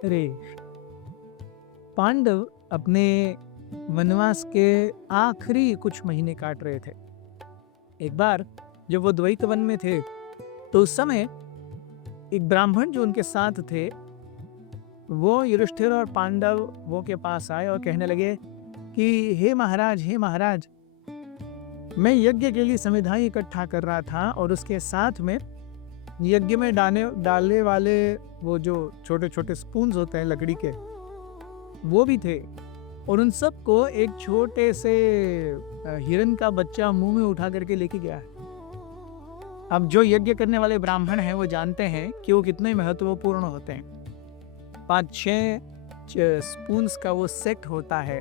अरे! पांडव अपने वनवास के आखिरी कुछ महीने काट रहे थे। एक बार जब वो द्वैत वन में थे, तो उस समय एक ब्राह्मण जो उनके साथ थे, वो युधिष्ठिर और पांडवों के पास आए और कहने लगे कि हे महाराज, मैं यज्ञ के लिए समिधाएं इकट्ठा कर रहा था और उसके साथ में यज्ञ में डालने वाले वो जो छोटे-छोटे स्पून्स होते हैं लकड़ी के, वो भी थे और उन सबको एक छोटे से हिरन का बच्चा मुंह में उठा करके लेके गया है। अब जो यज्ञ करने वाले ब्राह्मण हैं वो जानते हैं कि वो कितने महत्वपूर्ण होते हैं। 5-6 स्पून्स का वो सेट होता है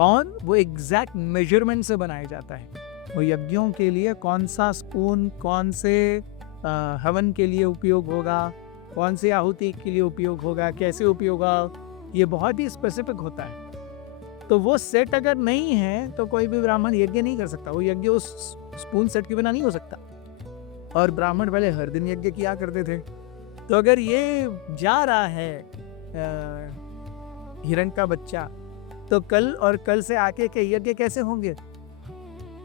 और वो एग्जैक्ट मेजरमेंट से बनाया जाता है। वो यज्ञों के लिए कौन सा स्पून कौन से हवन के लिए उपयोग होगा, कौन सी आहुति के लिए उपयोग होगा, कैसे उपयोग होगा, ये बहुत ही स्पेसिफिक होता है। तो वो सेट अगर नहीं है तो कोई भी ब्राह्मण यज्ञ नहीं कर सकता। वो यज्ञ उस स्पून सेट के बिना नहीं हो सकता। और ब्राह्मण पहले हर दिन यज्ञ किया करते थे। तो अगर ये जा रहा है हिरण का बच्चा, तो कल और कल से आके के यज्ञ कैसे होंगे?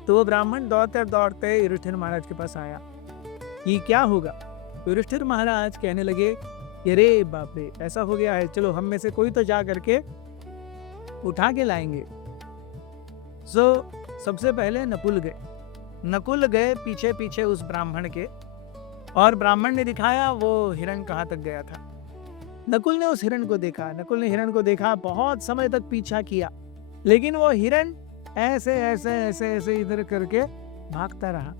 तो वो ब्राह्मण दौड़ते दौड़ते युधिष्ठिर महाराज के पास आया। ये क्या होगा? युधिष्ठिर महाराज कहने लगे, अरे बाप रे, ऐसा हो गया है, चलो हम में से कोई तो जा करके उठा के लाएंगे। सबसे पहले नकुल गए पीछे पीछे उस ब्राह्मण के, और ब्राह्मण ने दिखाया वो हिरण कहाँ तक गया था। नकुल ने हिरण को देखा, बहुत समय तक पीछा किया, लेकिन वो हिरण ऐसे ऐसे ऐसे ऐसे इधर करके भागता रहा।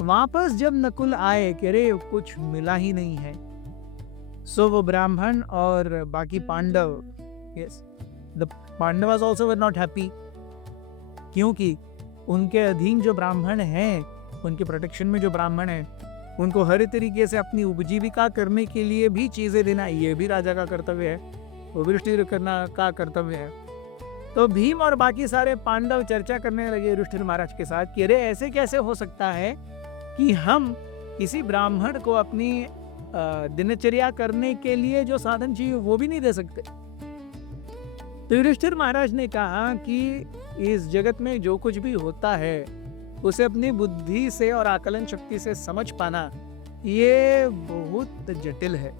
वापस जब नकुल आए कि अरे कुछ मिला ही नहीं है, सो वो ब्राह्मण और बाकी Pandava, yes, the Pandavas also were not happy, क्योंकि उनके अधीन जो ब्राह्मण हैं, उनके प्रोटेक्शन में जो ब्राह्मण हैं, उनको हर तरीके से अपनी उपजीविका करने के लिए भी चीजें देना, ये भी राजा का कर्तव्य है, युधिष्ठिर करना का कर्तव्य है। तो भीम और बाकी सारे पांडव चर्चा करने लगे युधिष्ठिर महाराज के साथ कि अरे ऐसे कैसे हो सकता है कि हम किसी ब्राह्मण को अपनी दिनचर्या करने के लिए जो साधन चाहिए वो भी नहीं दे सकते। तो युधिष्ठिर महाराज ने कहा कि इस जगत में जो कुछ भी होता है उसे अपनी बुद्धि से और आकलन शक्ति से समझ पाना ये बहुत जटिल है।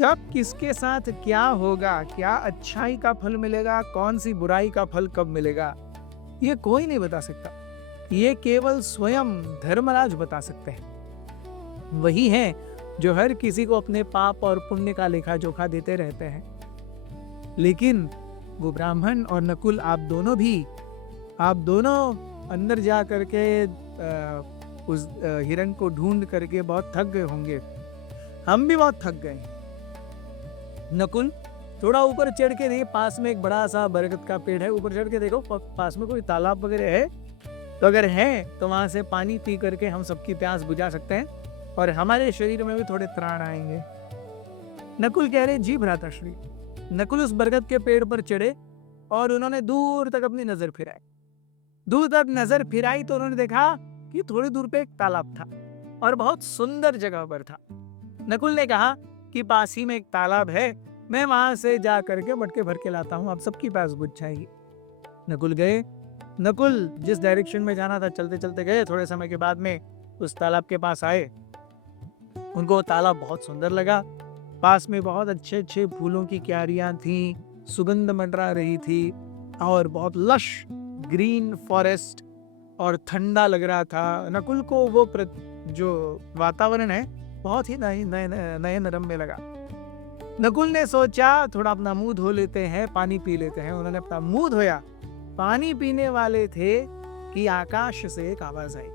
कब किसके साथ क्या होगा, क्या अच्छाई का फल मिलेगा, कौन सी बुराई का फल कब मिलेगा, ये कोई नहीं बता सकता। ये केवल स्वयं धर्मराज बता सकते हैं। वही है जो हर किसी को अपने पाप और पुण्य का लेखा जोखा देते रहते हैं। लेकिन वो ब्राह्मण और नकुल, आप दोनों अंदर जा करके उस हिरण को ढूंढ करके बहुत थक गए होंगे। हम भी बहुत थक गए। नकुल थोड़ा ऊपर चढ़ के देखिए, पास में एक बड़ा सा बरगद का पेड़ है, ऊपर चढ़ के देखो पास में कोई तालाब वगैरह है। तो अगर है तो वहां से पानी पी करके हम सबकी प्यास बुझा सकते हैं और हमारे शरीर में भी थोड़े त्राण आएंगे। नकुल कह रहे, जी भ्राताश्री। नकुल उस बरगद के पेड़ पर चढ़े और उन्होंने दूर तक अपनी नजर फिराई तो उन्होंने देखा कि थोड़ी दूर पे एक तालाब था और बहुत सुंदर जगह पर था। नकुल ने कहा कि पास ही में एक तालाब है, मैं वहां से जा करके मटके भर के लाता हूं, आप सबकी प्यास बुझ जाएगी। नकुल जिस डायरेक्शन में जाना था चलते चलते गए। थोड़े समय के बाद में उस तालाब के पास आए। उनको वो तालाब बहुत सुंदर लगा। पास में बहुत अच्छे अच्छे फूलों की क्यारियां थी, सुगंध मंडरा रही थी और बहुत लश ग्रीन फॉरेस्ट और ठंडा लग रहा था। नकुल को वो जो वातावरण है बहुत ही नए नरम में लगा। नकुल ने सोचा थोड़ा अपना मुंह धो लेते हैं, पानी पी लेते हैं। उन्होंने अपना मुंह धोया, पानी पीने वाले थे कि आकाश से एक आवाज आई,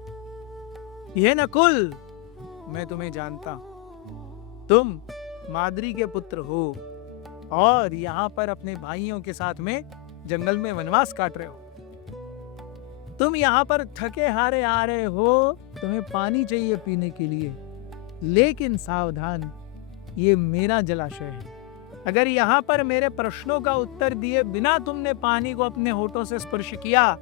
ये नकुल, मैं तुम्हें जानता हूं, तुम माद्री के पुत्र हो और यहाँ पर अपने भाइयों के साथ में जंगल में वनवास काट रहे हो। तुम यहाँ पर थके हारे आ रहे हो, तुम्हें पानी चाहिए पीने के लिए, लेकिन सावधान, ये मेरा जलाशय है। अगर यहाँ पर मेरे प्रश्नों का उत्तर दिए बिना तुमने पानी को अपने होठों से स्पर्श किया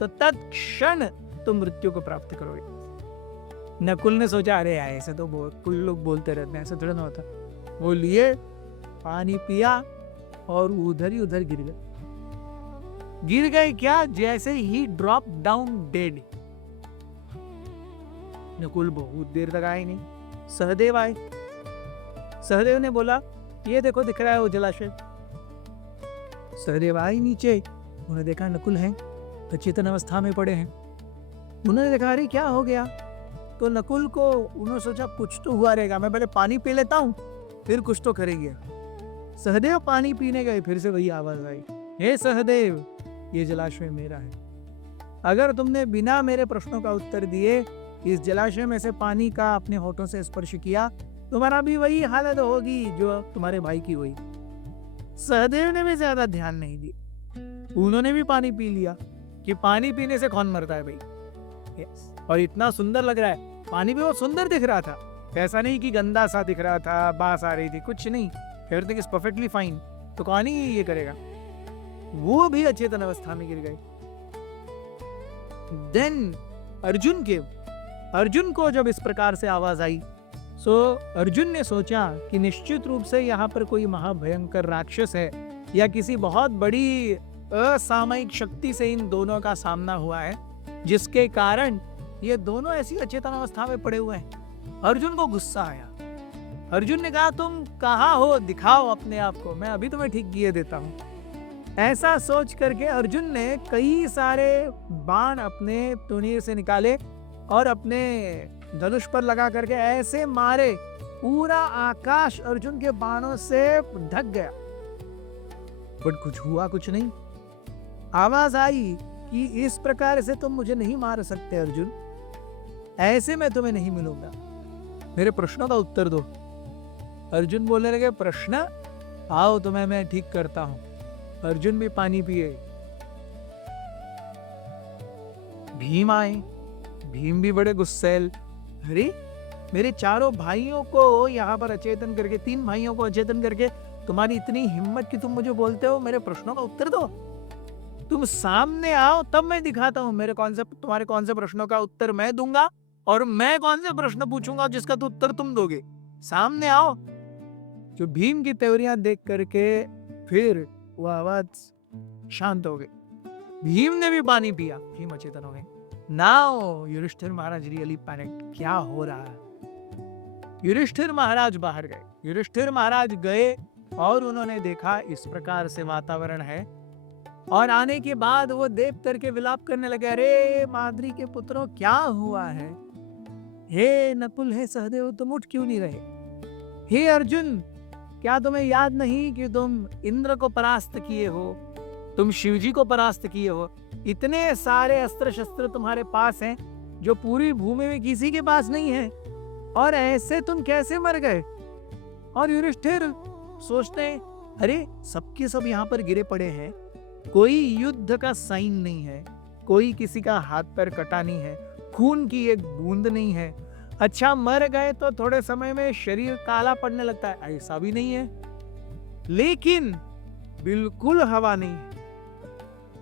तो तत्क्षण तुम मृत्यु को प्राप्त करोगे। नकुल ने सोचा, अरे यार ऐसे तो कुछ लोग बोलते रहते हैं, ऐसे थोड़ा ना होता। वो लिए, पानी पिया और उधर ही उधर गिर गए। गिर गए क्या, जैसे ही ड्रॉप डाउन डेड। नकुल बहुत देर तक आए नहीं। सहदेव आए। सहदेव ने बोला, ये देखो दिख रहा है वो जलाशय। सहदेव आए नीचे, उन्होंने देखा नकुल हैं, अचेतन अवस्था में पड़े हैं। उन्होंने देखा अरे क्या हो गया। तो नकुल को उन्होंने सोचा कुछ तो हुआ रहेगा, मैं पहले पानी पी लेता हूँ फिर कुछ तो करेंगे। सहदेव पानी पीने गए, फिर से वही आवाज आई, हे सहदेव, ये जलाशय मेरा है। अगर तुमने बिना मेरे प्रश्नों का उत्तर दिए इस जलाशय में से पानी का अपने होठों से स्पर्श किया, तुम्हारा भी वही हालत होगी जो तुम्हारे भाई की हुई। सहदेव ने भी ज्यादा ध्यान नहीं दी, उन्होंने भी पानी पी लिया कि पानी पीने से कौन मरता है भाई। और इतना सुंदर लग रहा है, पानी भी बहुत सुंदर दिख रहा था, ऐसा नहीं कि गंदा सा दिख रहा था, बास आ रही थी, कुछ नहीं, एवरीथिंग इज परफेक्टली फाइन। तो कौन ही ये करेगा। वो भी अचेतन अवस्था में गिर गए। देन अर्जुन को जब इस प्रकार से आवाज आई, सो अर्जुन ने सोचा कि निश्चित रूप से यहाँ पर कोई महाभयंकर राक्षस है या किसी बहुत बड़ी असामयिक शक्ति से इन दोनों का सामना हुआ है, जिसके कारण ये दोनों ऐसी अचेतन अवस्था में पड़े हुए हैं। अर्जुन को गुस्सा आया। अर्जुन ने कहा, तुम कहाँ हो, दिखाओ अपने आप को, मैं अभी तुम्हें ठीक किए देता हूँ। ऐसा सोच करके अर्जुन ने कई सारे बाण अपने तुनीर से निकाले और अपने धनुष पर लगा करके ऐसे मारे, पूरा आकाश अर्जुन के बाणों से ढक गया। बट कुछ हुआ कुछ नहीं। आवाज आई कि इस प्रकार से तुम मुझे नहीं मार सकते अर्जुन, ऐसे मैं तुम्हें नहीं मिलूंगा, मेरे प्रश्नों का उत्तर दो। अर्जुन बोलने लगे, प्रश्न, आओ तुम्हें मैं ठीक करता हूं। अर्जुन भी पानी पिए। भीम आए। भीम भी बड़े गुस्सैल, अरे मेरे चारों भाइयों को यहाँ पर अचेतन करके, 3 भाइयों को अचेतन करके तुम्हारी इतनी हिम्मत कि तुम मुझे बोलते हो मेरे प्रश्नों का उत्तर दो। तुम सामने आओ तब मैं दिखाता हूँ तुम्हारे कौन से प्रश्नों का उत्तर मैं दूंगा और मैं कौन से प्रश्न पूछूंगा जिसका तो उत्तर तुम दोगे। सामने आओ। जो भीम की तेवरियां देख करके फिर वो आवाज शांत हो गई। भीम ने भी पानी पिया, भीम अचेतन हो गए। नाउ युधिष्ठिर महाराज रियली पैनिक, क्या हो रहा है। युधिष्ठिर महाराज बाहर गए। युधिष्ठिर महाराज गए और उन्होंने देखा इस प्रकार से वातावरण है, और आने के बाद वो देख करके विलाप करने लगे, अरे माद्री के पुत्रों क्या हुआ है। हे नकुल, हे सहदेव, तुम उठ क्यों नहीं रहे। हे अर्जुन, क्या तुम्हें याद नहीं कि तुम इंद्र को परास्त किए हो, तुम शिवजी को परास्त किए हो, इतने सारे अस्त्र शस्त्र तुम्हारे पास हैं जो पूरी भूमि में किसी के पास नहीं है, और ऐसे तुम कैसे मर गए। और युधिष्ठिर सोचते हैं, अरे सबके सब यहाँ पर गिरे पड़े हैं, कोई युद्ध का साइन नहीं है, कोई किसी का हाथ पैर कटा नहीं है, खून की एक बूंद नहीं है। अच्छा, मर गए तो थोड़े समय में शरीर काला पड़ने लगता है, ऐसा भी नहीं है, लेकिन बिल्कुल हवा नहीं है।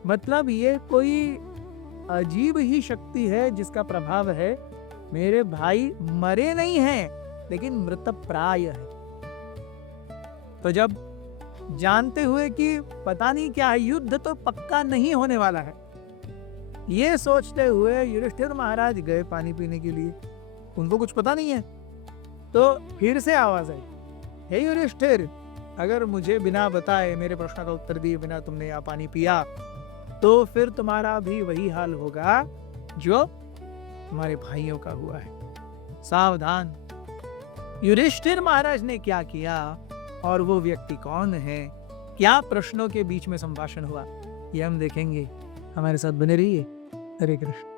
मतलब ये कोई अजीब ही शक्ति है जिसका प्रभाव है। मेरे भाई मरे नहीं हैं लेकिन मृतप्राय है। तो जब जानते हुए कि पता नहीं क्या है, युद्ध तो पक्का नहीं होने वाला है, ये सोचते हुए युधिष्ठिर महाराज गए पानी पीने के लिए। उनको कुछ पता नहीं है। तो फिर से आवाज आई, हे युधिष्ठिर, अगर मुझे बिना बताए, मेरे प्रश्न का उत्तर दिए बिना तुमने यहाँ पानी पिया तो फिर तुम्हारा भी वही हाल होगा जो तुम्हारे भाइयों का हुआ है। सावधान। युधिष्ठिर महाराज ने क्या किया और वो व्यक्ति कौन है, क्या प्रश्नों के बीच में संभाषण हुआ, ये हम देखेंगे। हमारे साथ बने रहिए। हरे कृष्ण।